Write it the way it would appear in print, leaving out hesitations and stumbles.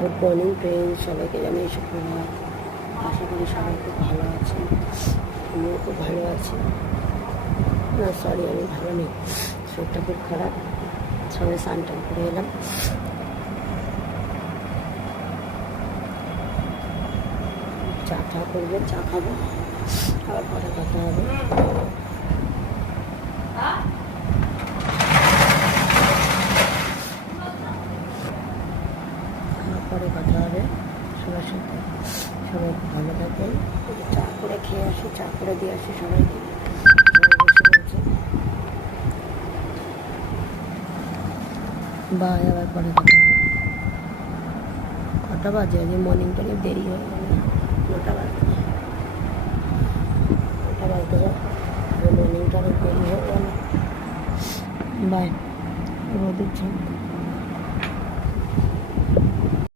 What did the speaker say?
Good morning friend, সবাইকে জানাই সুপ্রভাত। আশা করি সবাই খুব ভালো আছেন, আমিও খুব ভালো আছি। না সরি, আমি ভালো নেই, শরীরটা খুব খারাপ। সবাই স্নান টান করে এলাম। চা করবো, চা খাবো, আবার পরে কথা হবে। পরে কথা হবে সবার সাথে। সবাই ভালো থাকেন। চা করে খেয়ে আসি, চা করে দিয়ে আসি সবাইকে। সবাই বসে রয়েছে, বাই, আবার পরে কথা হবে। কটা বাজে? আজকে মর্নিংটা নিয়ে দেরি হয়ে গেল, 9টা বাজে। 9টা বাজতে যায়, মর্নিংটা অনেক দেরি হয়ে গেল। বাই, রোদ উঠছে।